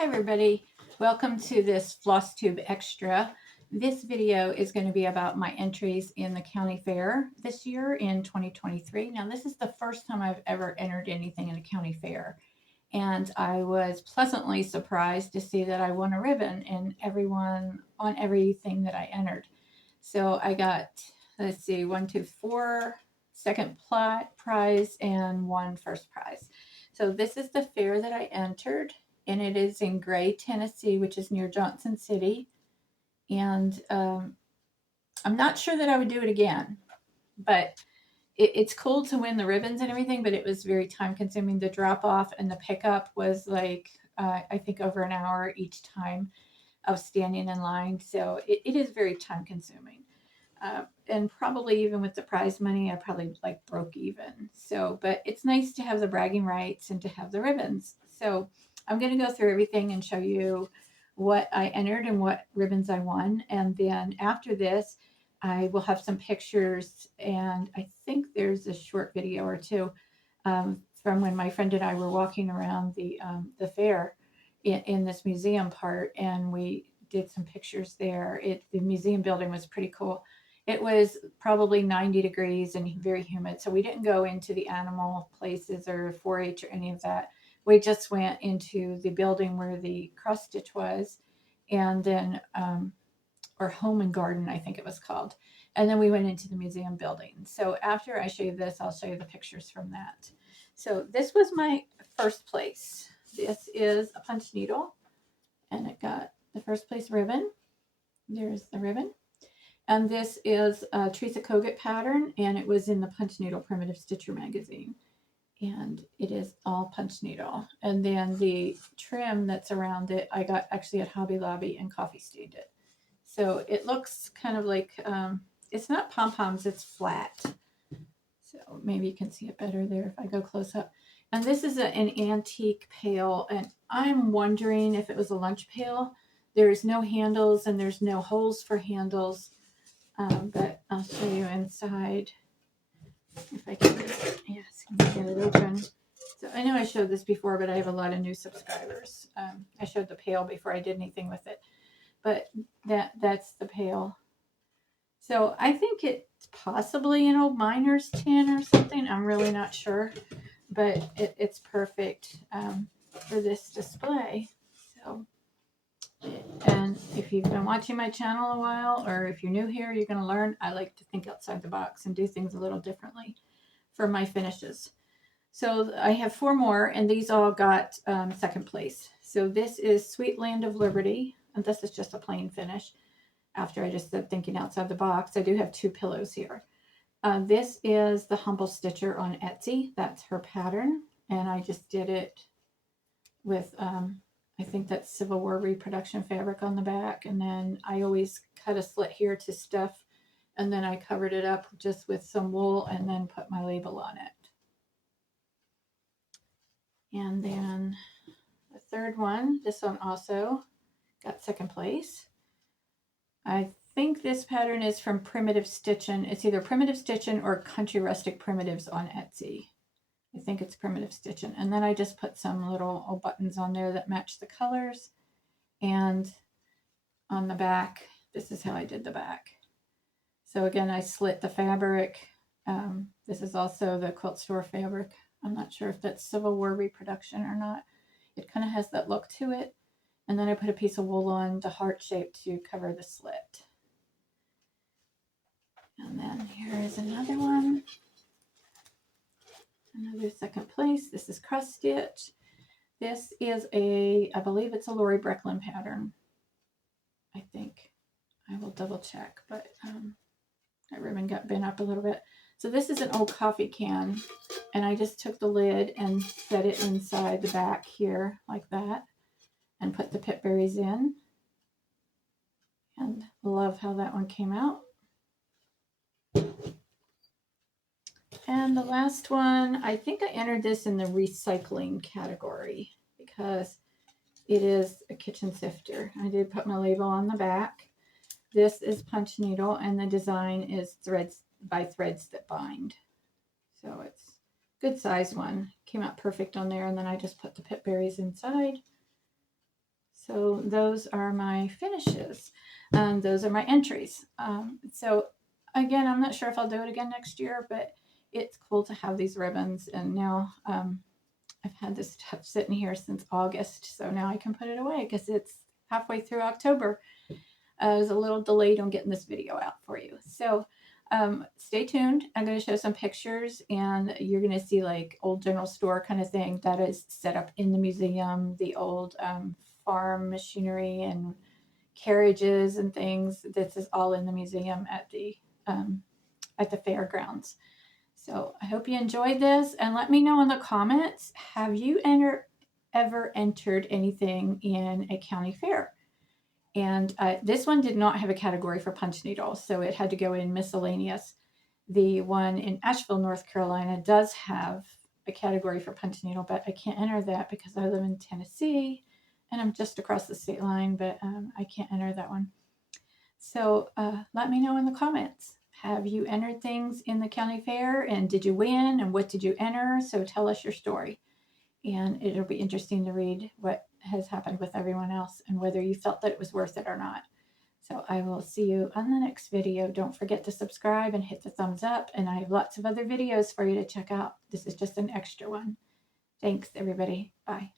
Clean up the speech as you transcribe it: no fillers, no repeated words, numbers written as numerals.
Hi everybody, welcome to this flosstube extra. This video is going to be about my entries in the county fair this year in 2023. Now this is the first time I've ever entered anything in a county fair, and I was pleasantly surprised to see that I won a ribbon in everything that I entered. So I got, let's see, 1, 2, 4 second prize and 1 first prize. So this is the fair that I entered, and it is in Gray, Tennessee, which is near Johnson City. And I'm not sure that I would do it again, but it's cool to win the ribbons and everything, but it was very time consuming. The drop off and the pickup was like, I think over an hour each time of standing in line. So it is very time consuming. And probably even with the prize money, I probably like broke even. So, but it's nice to have the bragging rights and to have the ribbons. So I'm going to go through everything and show you what I entered and what ribbons I won. And then after this, I will have some pictures, and I think there's a short video or two from when my friend and I were walking around the fair in this museum part, and we did some pictures there. The museum building was pretty cool. It was probably 90 degrees and very humid, so we didn't go into the animal places or 4-H or any of that. We just went into the building where the cross stitch was, and then or home and garden, I think it was called. And then we went into the museum building. So after I show you this, I'll show you the pictures from that. So this was my first place. This is a punch needle, and it got the first place ribbon. There's the ribbon. And this is a Teresa Kogut pattern, and it was in the Punch Needle Primitive Stitcher magazine. And it is all punch needle. And then the trim that's around it, I got actually at Hobby Lobby and coffee stained it. So it looks kind of like, it's not pom-poms, it's flat. So maybe you can see it better there if I go close up. And this is an antique pail, and I'm wondering if it was a lunch pail. There's no handles and there's no holes for handles, but I'll show you inside if I can. Yes, get it open. So I know I showed this before, but I have a lot of new subscribers. I showed the pail before I did anything with it, but that's the pail. So I think it's possibly an old miner's tin or something. I'm really not sure, but it's perfect for this display. So, and if you've been watching my channel a while, or if you're new here, you're going to learn. I like to think outside the box and do things a little differently for my finishes. So I have 4 more, and these all got second place. So this is Sweet Land of Liberty, and this is just a plain finish. After I just said thinking outside the box, I do have 2 pillows here. This is the Humble Stitcher on Etsy. That's her pattern, and I just did it with, I think that's Civil War reproduction fabric on the back, and then I always cut a slit here to stuff, and then I covered it up just with some wool and then put my label on it. And then the third one, this one also got second place. I think this pattern is from Primitive Stitchin'. It's either Primitive Stitchin' or Country Rustic Primitives on Etsy. I think it's Primitive Stitchin'. And then I just put some little buttons on there that match the colors. And on the back, this is how I did the back. So again, I slit the fabric. This is also the quilt store fabric. I'm not sure if that's Civil War reproduction or not. It kind of has that look to it. And then I put a piece of wool on the heart shape to cover the slit. And then here is another one. Another second place. This is cross stitch. This is I believe it's a Lori Brecklin pattern. I think. I will double check, but that ribbon got bent up a little bit. So this is an old coffee can, and I just took the lid and set it inside the back here like that, and put the pip berries in. And love how that one came out. And the last one, I think I entered this in the recycling category because it is a kitchen sifter. I did put my label on the back. This is punch needle, and the design is threads by Threads That Bind. So it's a good size one. Came out perfect on there, and then I just put the pip berries inside. So those are my finishes. Those are my entries. So again, I'm not sure if I'll do it again next year, but it's cool to have these ribbons. And now I've had this stuff sitting here since August, so now I can put it away because it's halfway through October. I was a little delayed on getting this video out for you. So stay tuned. I'm going to show some pictures, and you're going to see like old general store kind of thing that is set up in the museum, the old farm machinery and carriages and things. This is all in the museum at the fairgrounds. So I hope you enjoyed this, and let me know in the comments, have you ever entered anything in a county fair? And this one did not have a category for punch needle, so it had to go in miscellaneous. The one in Asheville, North Carolina does have a category for punch needle, but I can't enter that because I live in Tennessee and I'm just across the state line, but I can't enter that one. So let me know in the comments. Have you entered things in the county fair, and did you win, and what did you enter? So tell us your story, and it'll be interesting to read what has happened with everyone else and whether you felt that it was worth it or not. So I will see you on the next video. Don't forget to subscribe and hit the thumbs up, and I have lots of other videos for you to check out. This is just an extra one. Thanks, everybody. Bye.